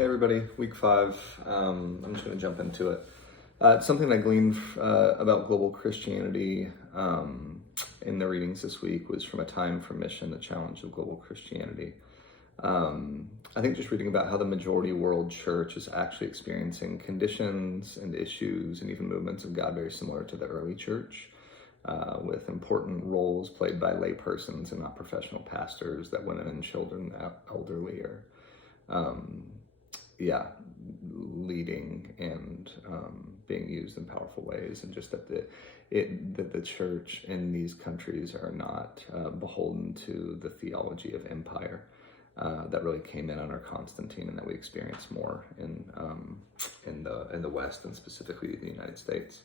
Hey everybody, week 5. I'm just going to jump into it. It's something I gleaned about global Christianity in the readings this week was from A Time for Mission, the Challenge of Global Christianity. I think just reading about how the majority world church is actually experiencing conditions and issues and even movements of God very similar to the early church, with important roles played by laypersons and not professional pastors, that women and children, elderly, are leading and being used in powerful ways, and just that the church in these countries are not beholden to the theology of empire that really came in under Constantine, and that we experience more in the West, and specifically the United States.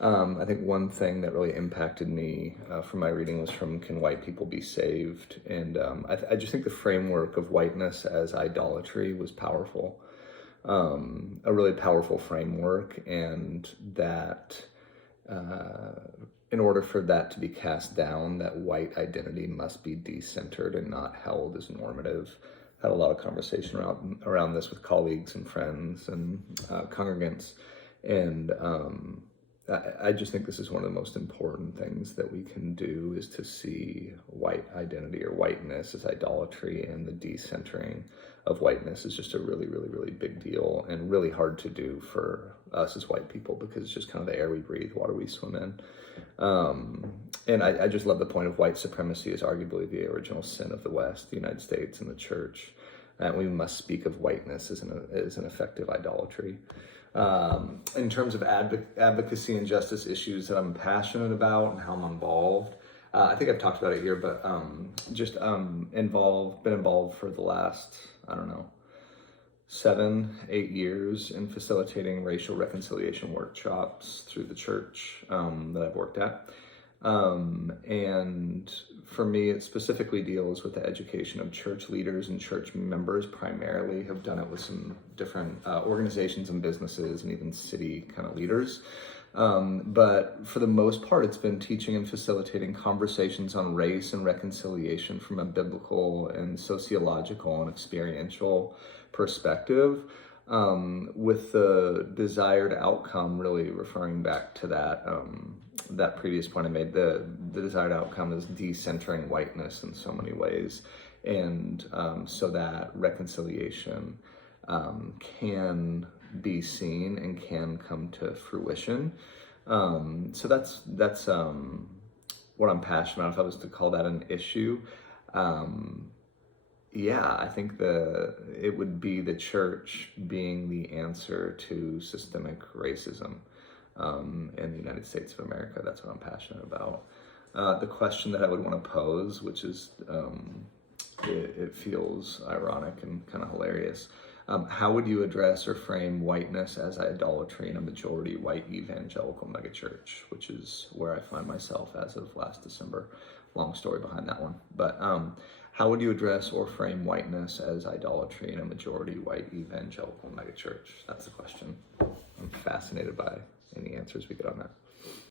I think one thing that really impacted me from my reading was from Can White People Be Saved? And I just think the framework of whiteness as idolatry was powerful, a really powerful framework, and that in order for that to be cast down, that white identity must be decentered and not held as normative. Had a lot of conversation around this with colleagues and friends and congregants, and I just think this is one of the most important things that we can do, is to see white identity or whiteness as idolatry, and the decentering of whiteness is just a really, really, really big deal, and really hard to do for us as white people, because it's just kind of the air we breathe, water we swim in. And I just love the point of white supremacy is arguably the original sin of the West, the United States, and the church. And we must speak of whiteness as an effective idolatry. In terms of advocacy and justice issues that I'm passionate about and how I'm involved, I think I've talked about it here, but been involved for the last, 7-8 years in facilitating racial reconciliation workshops through the church that I've worked at. And for me, it specifically deals with the education of church leaders and church members primarily. Have done it with some different organizations and businesses and even city kind of leaders. But for the most part, it's been teaching and facilitating conversations on race and reconciliation from a biblical and sociological and experiential perspective, with the desired outcome, really referring back to that previous point I made. The desired outcome is decentering whiteness in so many ways, and so that reconciliation can be seen and can come to fruition. So that's what I'm passionate about. If I was to call that an issue, I think it would be the church being the answer to systemic racism in the United States of America. That's what I'm passionate about. The question that I would want to pose, which is, it feels ironic and kind of hilarious. How would you address or frame whiteness as idolatry in a majority white evangelical megachurch, which is where I find myself as of last December? Long story behind that one. But how would you address or frame whiteness as idolatry in a majority white evangelical megachurch? That's the question. I'm fascinated by any answers we get on that.